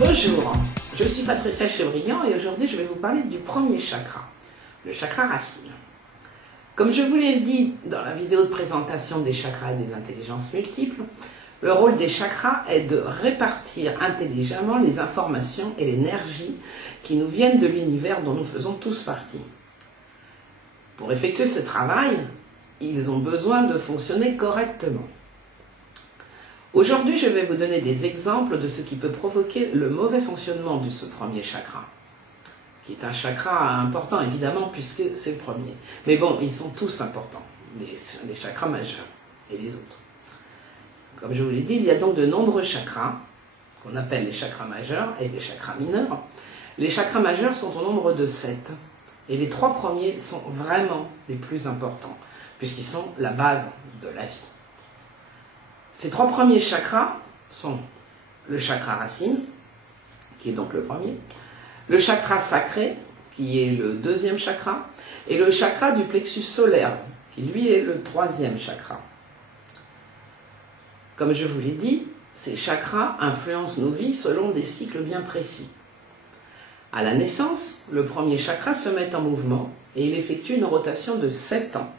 Bonjour, je suis Patricia Chevrillon et aujourd'hui je vais vous parler du premier chakra, le chakra racine. Comme je vous l'ai dit dans la vidéo de présentation des chakras et des intelligences multiples, le rôle des chakras est de répartir intelligemment les informations et l'énergie qui nous viennent de l'univers dont nous faisons tous partie. Pour effectuer ce travail, ils ont besoin de fonctionner correctement. Aujourd'hui, je vais vous donner des exemples de ce qui peut provoquer le mauvais fonctionnement de ce premier chakra, qui est un chakra important évidemment puisque c'est le premier. Mais bon, ils sont tous importants, les chakras majeurs et les autres. Comme je vous l'ai dit, il y a donc de nombreux chakras, qu'on appelle les chakras majeurs et les chakras mineurs. Les chakras majeurs sont au nombre de 7, et les 3 premiers sont vraiment les plus importants, puisqu'ils sont la base de la vie. Ces 3 premiers chakras sont le chakra racine, qui est donc le premier, le chakra sacré, qui est le 2e chakra, et le chakra du plexus solaire, qui lui est le 3e chakra. Comme je vous l'ai dit, ces chakras influencent nos vies selon des cycles bien précis. À la naissance, le premier chakra se met en mouvement et il effectue une rotation de 7 ans.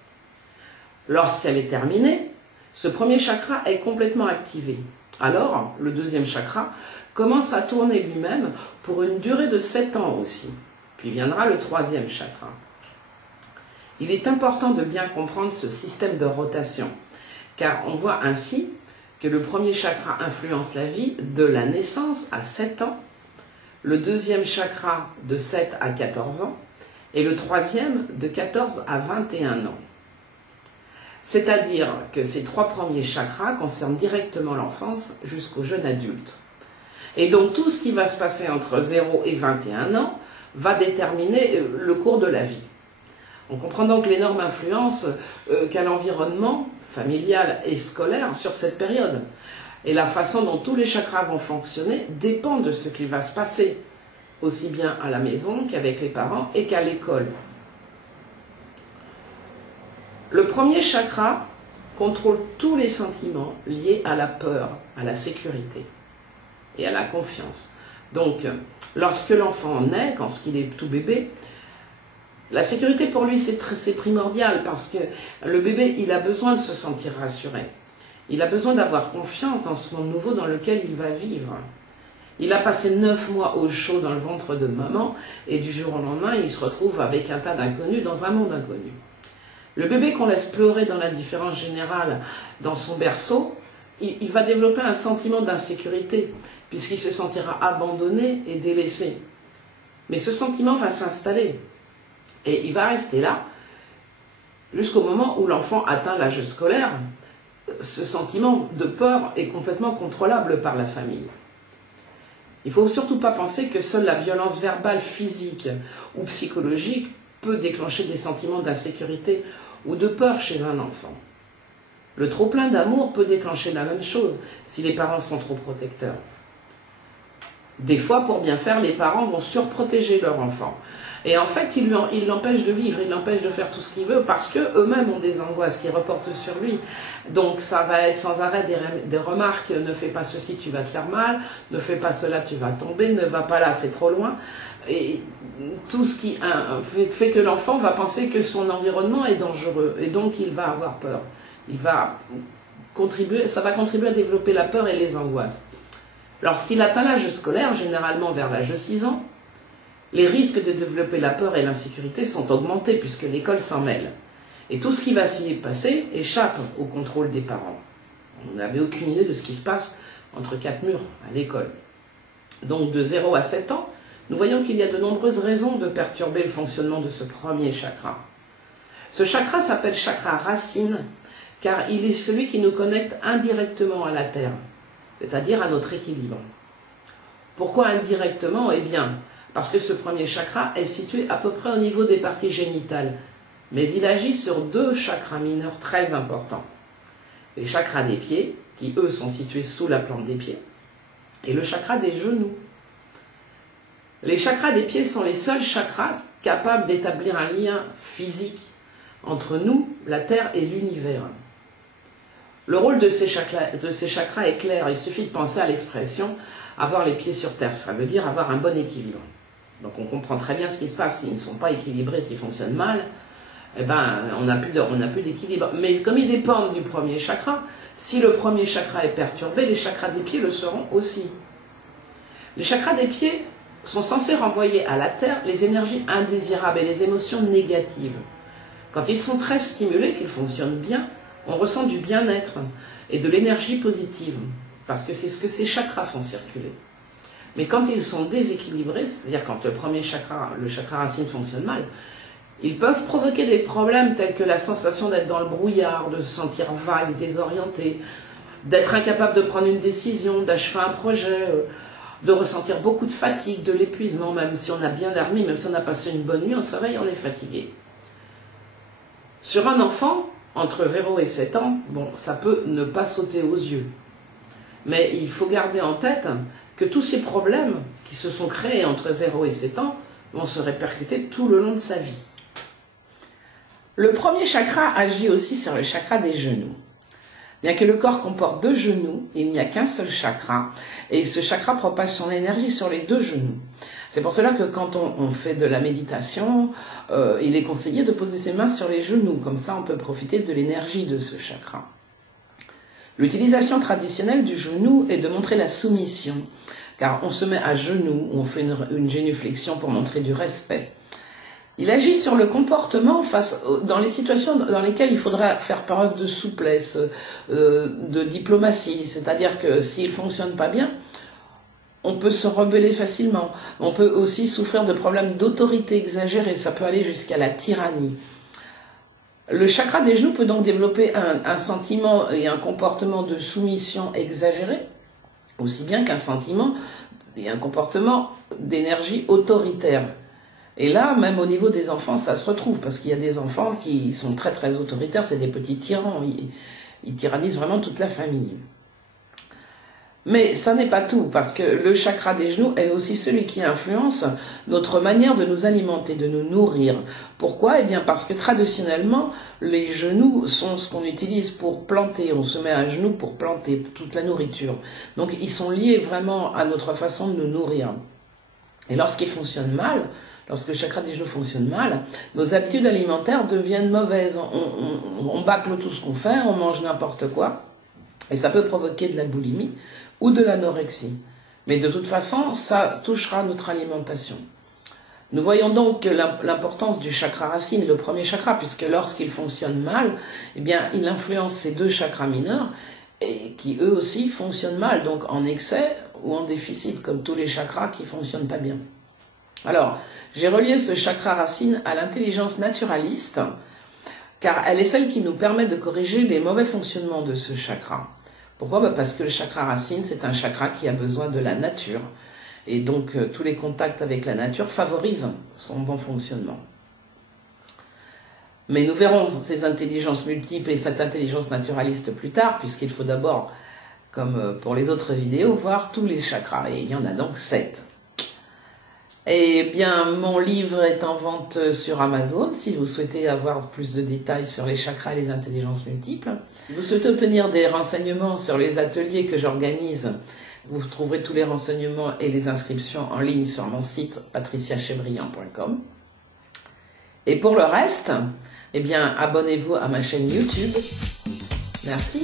Lorsqu'elle est terminée, ce premier chakra est complètement activé. Alors, le 2e chakra commence à tourner lui-même pour une durée de 7 ans aussi. Puis viendra le 3e chakra. Il est important de bien comprendre ce système de rotation, car on voit ainsi que le premier chakra influence la vie de la naissance à 7 ans, le 2e chakra de 7 à 14 ans, et le 3e de 14 à 21 ans. C'est-à-dire que ces 3 premiers chakras concernent directement l'enfance jusqu'au jeune adulte. Et donc tout ce qui va se passer entre 0 et 21 ans va déterminer le cours de la vie. On comprend donc l'énorme influence qu'a l'environnement familial et scolaire sur cette période. Et la façon dont tous les chakras vont fonctionner dépend de ce qui va se passer, aussi bien à la maison qu'avec les parents et qu'à l'école. Le premier chakra contrôle tous les sentiments liés à la peur, à la sécurité et à la confiance. Donc, lorsque l'enfant naît, quand il est tout bébé, la sécurité pour lui c'est primordial parce que le bébé il a besoin de se sentir rassuré. Il a besoin d'avoir confiance dans ce monde nouveau dans lequel il va vivre. Il a passé 9 mois au chaud dans le ventre de maman et du jour au lendemain il se retrouve avec un tas d'inconnus dans un monde inconnu. Le bébé qu'on laisse pleurer dans l'indifférence générale dans son berceau, il va développer un sentiment d'insécurité puisqu'il se sentira abandonné et délaissé. Mais ce sentiment va s'installer et il va rester là jusqu'au moment où l'enfant atteint l'âge scolaire. Ce sentiment de peur est complètement contrôlable par la famille. Il ne faut surtout pas penser que seule la violence verbale, physique ou psychologique peut déclencher des sentiments d'insécurité ou de peur chez un enfant. Le trop-plein d'amour peut déclencher la même chose si les parents sont trop protecteurs. Des fois, pour bien faire, les parents vont surprotéger leur enfant. Et en fait, ils l'empêchent de vivre, ils l'empêchent de faire tout ce qu'il veut parce qu'eux-mêmes ont des angoisses qui reportent sur lui. Donc ça va être sans arrêt des remarques, ne fais pas ceci, tu vas te faire mal, ne fais pas cela, tu vas tomber, ne va pas là, c'est trop loin. Et tout ce qui fait que l'enfant va penser que son environnement est dangereux et donc il va avoir peur. Ça va contribuer à développer la peur et les angoisses. Lorsqu'il atteint l'âge scolaire, généralement vers l'âge de 6 ans, les risques de développer la peur et l'insécurité sont augmentés puisque l'école s'en mêle. Et tout ce qui va s'y passer échappe au contrôle des parents. On n'avait aucune idée de ce qui se passe entre 4 murs à l'école. Donc de 0 à 7 ans, nous voyons qu'il y a de nombreuses raisons de perturber le fonctionnement de ce premier chakra. Ce chakra s'appelle chakra racine car il est celui qui nous connecte indirectement à la Terre, c'est-à-dire à notre équilibre. Pourquoi indirectement? Eh bien, parce que ce premier chakra est situé à peu près au niveau des parties génitales, mais il agit sur deux chakras mineurs très importants. Les chakras des pieds, qui eux sont situés sous la plante des pieds, et le chakra des genoux. Les chakras des pieds sont les seuls chakras capables d'établir un lien physique entre nous, la Terre et l'univers. Le rôle de ces chakras est clair, il suffit de penser à l'expression « avoir les pieds sur terre », ça veut dire avoir un bon équilibre. Donc on comprend très bien ce qui se passe, s'ils ne sont pas équilibrés, s'ils fonctionnent mal, eh ben, on n'a plus d'équilibre. Mais comme ils dépendent du premier chakra, si le premier chakra est perturbé, les chakras des pieds le seront aussi. Les chakras des pieds sont censés renvoyer à la Terre les énergies indésirables et les émotions négatives. Quand ils sont très stimulés, qu'ils fonctionnent bien, on ressent du bien-être et de l'énergie positive, parce que c'est ce que ces chakras font circuler. Mais quand ils sont déséquilibrés, c'est-à-dire quand le premier chakra, le chakra racine, fonctionne mal, ils peuvent provoquer des problèmes tels que la sensation d'être dans le brouillard, de se sentir vague, désorienté, d'être incapable de prendre une décision, d'achever un projet, de ressentir beaucoup de fatigue, de l'épuisement, même si on a bien dormi, même si on a passé une bonne nuit, on se réveille, on est fatigué. Sur un enfant, entre 0 et 7 ans, bon, ça peut ne pas sauter aux yeux. Mais il faut garder en tête que tous ces problèmes qui se sont créés entre 0 et 7 ans vont se répercuter tout le long de sa vie. Le premier chakra agit aussi sur le chakra des genoux. Bien que le corps comporte 2 genoux, il n'y a qu'un seul chakra, et ce chakra propage son énergie sur les 2 genoux. C'est pour cela que quand on fait de la méditation, il est conseillé de poser ses mains sur les genoux, comme ça on peut profiter de l'énergie de ce chakra. L'utilisation traditionnelle du genou est de montrer la soumission, car on se met à genoux, on fait une génuflexion pour montrer du respect. Il agit sur le comportement dans les situations dans lesquelles il faudra faire preuve de souplesse, de diplomatie, c'est-à-dire que s'il ne fonctionne pas bien, on peut se rebeller facilement. On peut aussi souffrir de problèmes d'autorité exagérée, ça peut aller jusqu'à la tyrannie. Le chakra des genoux peut donc développer un sentiment et un comportement de soumission exagéré, aussi bien qu'un sentiment et un comportement d'énergie autoritaire. Et là, même au niveau des enfants, ça se retrouve, parce qu'il y a des enfants qui sont très très autoritaires, c'est des petits tyrans, ils tyrannisent vraiment toute la famille. Mais ça n'est pas tout, parce que le chakra des genoux est aussi celui qui influence notre manière de nous alimenter, de nous nourrir. Pourquoi? Eh bien parce que traditionnellement, les genoux sont ce qu'on utilise pour planter. On se met à genoux pour planter toute la nourriture. Donc ils sont liés vraiment à notre façon de nous nourrir. Et lorsqu'ils fonctionnent mal, lorsque le chakra des genoux fonctionne mal, nos habitudes alimentaires deviennent mauvaises. On bâcle tout ce qu'on fait, on mange n'importe quoi. Et ça peut provoquer de la boulimie ou de l'anorexie. Mais de toute façon, ça touchera notre alimentation. Nous voyons donc l'importance du chakra racine, le premier chakra, puisque lorsqu'il fonctionne mal, eh bien, il influence ces 2 chakras mineurs, et qui eux aussi fonctionnent mal, donc en excès ou en déficit, comme tous les chakras qui ne fonctionnent pas bien. Alors, j'ai relié ce chakra racine à l'intelligence naturaliste, car elle est celle qui nous permet de corriger les mauvais fonctionnements de ce chakra. Pourquoi? Parce que le chakra racine, c'est un chakra qui a besoin de la nature. Et donc, tous les contacts avec la nature favorisent son bon fonctionnement. Mais nous verrons ces intelligences multiples et cette intelligence naturaliste plus tard, puisqu'il faut d'abord, comme pour les autres vidéos, voir tous les chakras. Et il y en a donc 7. Eh bien, mon livre est en vente sur Amazon, si vous souhaitez avoir plus de détails sur les chakras et les intelligences multiples. Si vous souhaitez obtenir des renseignements sur les ateliers que j'organise, vous trouverez tous les renseignements et les inscriptions en ligne sur mon site patriciachebriand.com. Et pour le reste, eh bien, abonnez-vous à ma chaîne YouTube. Merci.